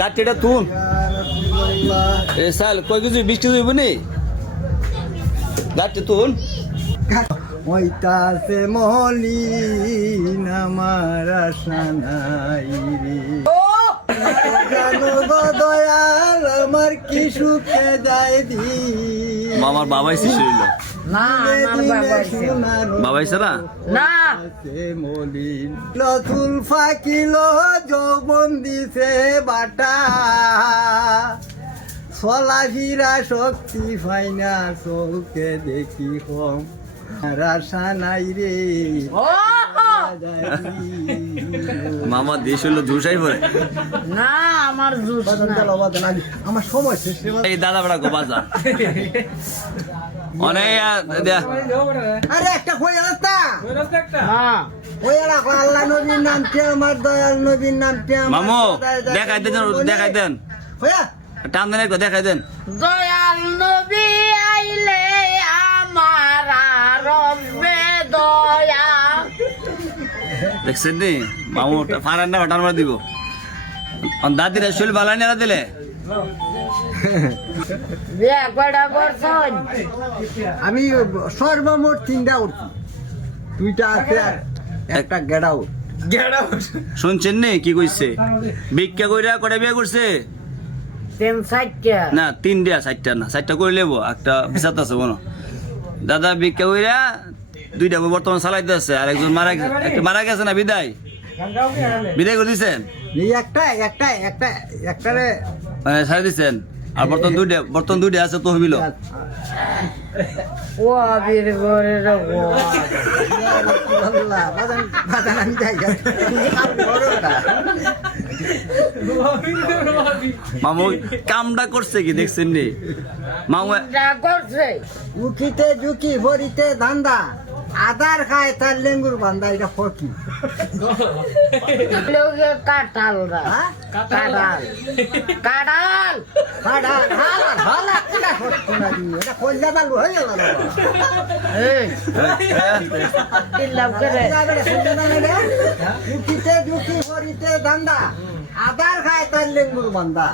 গাটিটা তুন এ সাল কই কিছু বৃষ্টি হইব নি গাটি তুন ওইতাছে মলিন আমার আশা নাই রে জানো গো দয়াল আমার কি সুখে যায় দি মামার বাবাই শিশুইল না বাবাই সারা না মলিন লতুল ফাকিল যৌবন দিছে বাটা চলাফিরা শক্তি ফাইনা চৌকে দেখি কম আশা নাই রে মামা দেশ হইলো জুসাই পরে না আমার জুস না আমার সময় শেষ এই দাদা বড়া গো বাজার অনেক আরে একটা হয়ে রাস্তা হ্যাঁ হয়ে রাখো আল্লাহ নবীর নাম কে আমার দয়াল নবীর নাম কে মামু দেখাই দেন হয়ে টান দেন একটু দেখাই দেন দয়াল নবী আইলে আমার রব্বে দয়া দেখছেন নি মামু ফারান না টান মার দিব দাদিরা শৈল বালাই না দিলে বিয়া কয়টা করছন আমি সর্বমোট 3টা উঠছি 2টা আছে আর একটা গেট আউট শুনছেন নি কি কইছে ভিক্ষা কইরা কটা বিয়ে করছে 3-4টা না 3টা 4টা না 4টা করে লেবো একটা বিসাত আছে বলো দাদা ভিক্ষা কইরা 2টা বর্তমান চালাইতে আছে আর একজন মারা গেছে না বিদায় করে দিচ্ছেন এই একটারে সারি দিচ্ছেন আর বর্তমান দুইটা আছে তো হইল ও বীর করে রগো বাদান আমি যাই মামু কামটা করছে কি দেখছেন নি মামু যা করছে উঠিতে ঝুঁকি ভরিতে ধান্দা আদার খায় তার লেঙ্গুর বান্দা এটা ফকি লোকে কাঁঠালরা হ্যাঁ? কাঁঠাল কাঁঠাল হাড়া হালা হালা কিনা সত্য না দিয়ে এটা কইলা বালু হয়ে গেল না এই দিলাম করে উঠিতে ঝুঁকি ভরিতে ধান্দা আদার খায় তার লেঙ্গুর বান্দা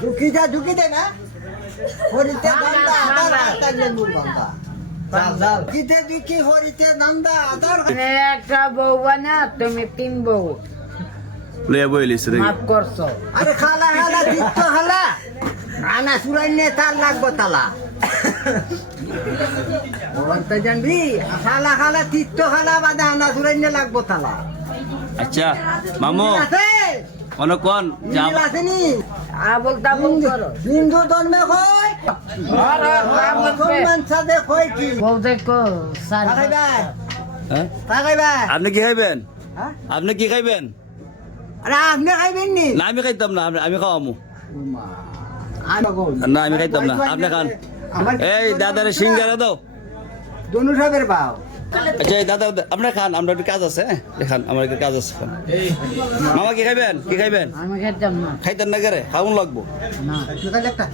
ঝুঁকি দে না ভরিতে ধান্দা আদার খায় তার লেঙ্গুর বান্দা উঠিতে ঝুঁকি ভরিতে ধান্দা আদার মানে একটা বউ বানা তুমি 3 বউ লইয়া বইলিস রে মাফ করছো আরে খালা খালা দিত খালা আনা সুরাইনে তার লাগবো তালা বলতে জানবি খালা খালা তিত্ত খালা বাদে আনা সুরাইনে লাগবো তালা আচ্ছা মামু আছে কোন মিল আসেনি আবল তাবল করো হিন্দু ধর্মে কই মুসলমান সাথে কই কি বউ দেখো সার হ্যাঁ? তাকাইবা আপনি কি খাইবেন হ্যাঁ আপনি কি খাইবেন আরে আপনি খাইবেন নি না আমি খাইতাম না আমি খাওয়ামু আমি না আমি খাইতাম না আপনি খান এই দাদারে সিঙ্গারা দাও দনু সাহেবের বাও আচ্ছা এই দাদা আপনার খান আমরা একটু কাজ আছে দেখান আমার একটু কাজ আছে খান। মামা কি খাইবেন আমি খেতাম না খাইতেন না করে খাওয়ান লাগবো না একটা